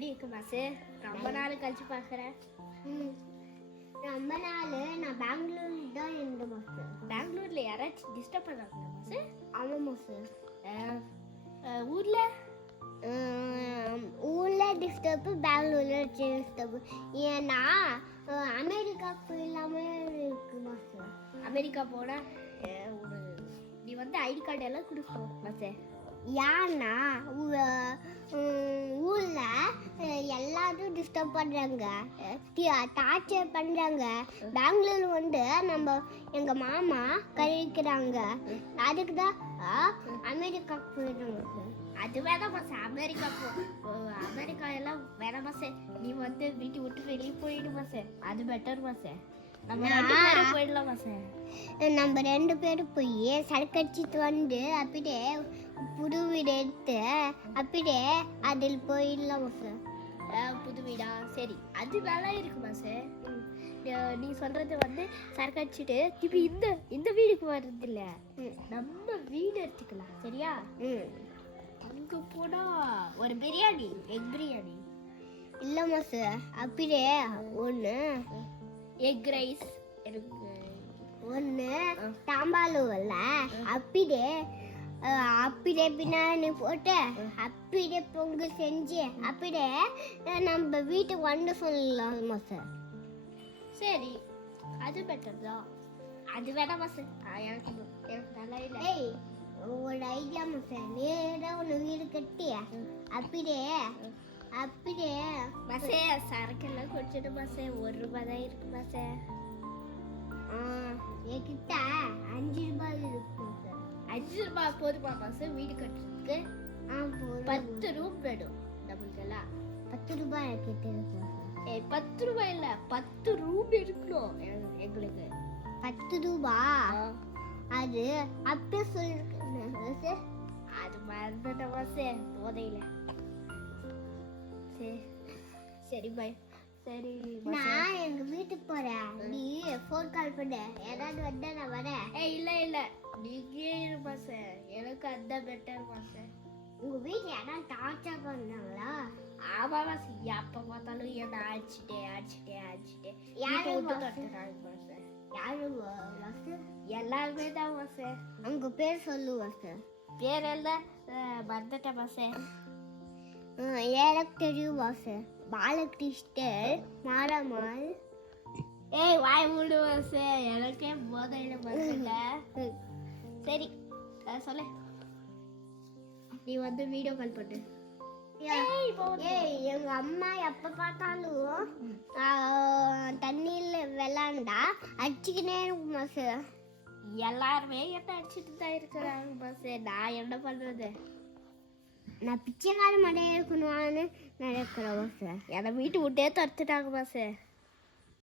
எப்படி இருக்கு மாசு? ரொம்ப நாள் கழிச்சு பார்க்குறேன். ரொம்ப நாள் நான் பெங்களூர் தான் இருந்தேன் மாசு. பெங்களூர்ல யாராச்சும் டிஸ்டர்ப் பண்ணாங்களா மாசு? ஆமாம் மாசு. ஊரில் ஊரில் டிஸ்டர்பு, பெங்களூரில் டிஸ்டர்பு. ஏன்னா அமெரிக்காவுக்கு போயிடலாமே இருக்கு மாசு. அமெரிக்கா போனால் நீ வந்து ஐடி கார்டு எல்லாம் கொடுக்கணும் மாசு. ஏன்னா ஊரில் எல்லாரும் டிஸ்டர்ப் பண்ணுறாங்க, டார்ச்சர் பண்ணுறாங்க. பெங்களூர் வந்து நம்ம எங்கள் மாமா கழிக்கிறாங்க. அதுக்கு தான் அமெரிக்காவுக்கு போயிடுறாங்க. அது வேணாம் மாசு. அமெரிக்கா எல்லாம் வேணாம் மாசு. நீ வந்து வீட்டை விட்டு வெளியே போயிடு மாசு. அது பெட்டர் மாசு. நம்ம 2 பேரும் போயிடலாம் மாசு. நம்ம 2 பேரும் போய் சரக்கடிச்சிட்டு வந்து அப்படியே புது வீடு எடுத்து அப்படியே அதில் போயிடலாம் மாசு. புது வீடா? சரி, அது வேலை இருக்கு மாசு. நீ சொல்றது வந்து சரக்கு அடிச்சுட்டு திருப்பி இந்த வீடுக்கு வர்றது இல்ல, நம்ம வீடு எடுத்துக்கலாம். சரியா? அங்க போனா ஒரு பிரியாணி, எக் பிரியாணி இல்லை மாசு. அப்படியே ஒன்று எக் ரைஸ், எனக்கு ஒன்று சாம்பாலுவல்ல அப்படியே அப்படியே பின்னாடி போட்டு அப்படியே பொங்கல் செஞ்சு அப்படியே நம்ம வீட்டுக்கு வந்து சொல்லலாம் மாசு. சரி, அது பெட்டர் தான். அது வேணாம் மாசு. எனக்கு நல்லா இல்லை. ஏய், ஒரு ஐடியா மாசு. நேராக ஒன்று வீடு கட்டி அப்படியே அப்படியே மாசே சரக்கெல்லாம் குடிச்சிட்டு மாசே. 1 ரூபாய் தான் இருக்கு மாசே. என்கிட்ட 5 ரூபாய் இருக்கு மாசு. 5 ரூபாய் போதுமா மாசு வீடு கட்டுறதுக்கு? 10 ரூபா வேணும் நம்மளுக்கு எல்லாம். 10 ரூபாய் என்கிட்ட இருக்கு மாசு. 10 ரூபாய் இல்ல, 10 ரூபா இருக்கணும் எங்களுக்கு. 10 ரூபா அது அப்படியே சொல்லிருக்கு. அது மறந்துட்ட மாசே போதையில. சரி பாய். சரி, நான் எங்க வீட்டுக்கு போறேன். நீ ஃபோன் கால் பண்ணு. ஏதாவது வந்தா நான் வரேன். இல்ல நீங்க இரு மாசே. எனக்கு அந்த பெட்டர் மாசே. உங்க வீட்டுல யாராவது டார்ச்சர் பண்ணாங்களா? ஆமா மாசே. எப்ப பார்த்தாலும் என்ன அடிச்சுட்டே யாரு தொட்டுறாங்க மாசே. யாரு மாசு? எல்லாருமே தான் மாசே. உங்க பேர் சொல்லு மாசு. பேர் எல்லாம் மறந்துட்ட மாசே. எனக்கு தெரியும் மாசு. பாலகிருஷ்ணன், மாராமால். ஏய், வாய் மூடு மாசே. எனக்கே போதையில மாசேல. சரி, சொல்லு. நீ வந்து வீடியோ கால் பண்ணு. ஏய், எங்க அம்மா எப்ப பார்த்தாலும் தண்ணியில விளாண்டா அடிச்சுக்கினே இருக்கும் மாசு. எல்லாருமே என்ன அடிச்சுட்டு தான் இருக்கிறாங்க மாசே. நான் என்ன பண்றது? நான் பிச்சைக்கார மடையே இருக்கணும்னு நினைக்கிறேன் மாசு. என்னை வீட்டு விட்டே துரத்துட்டாங்க மாசே.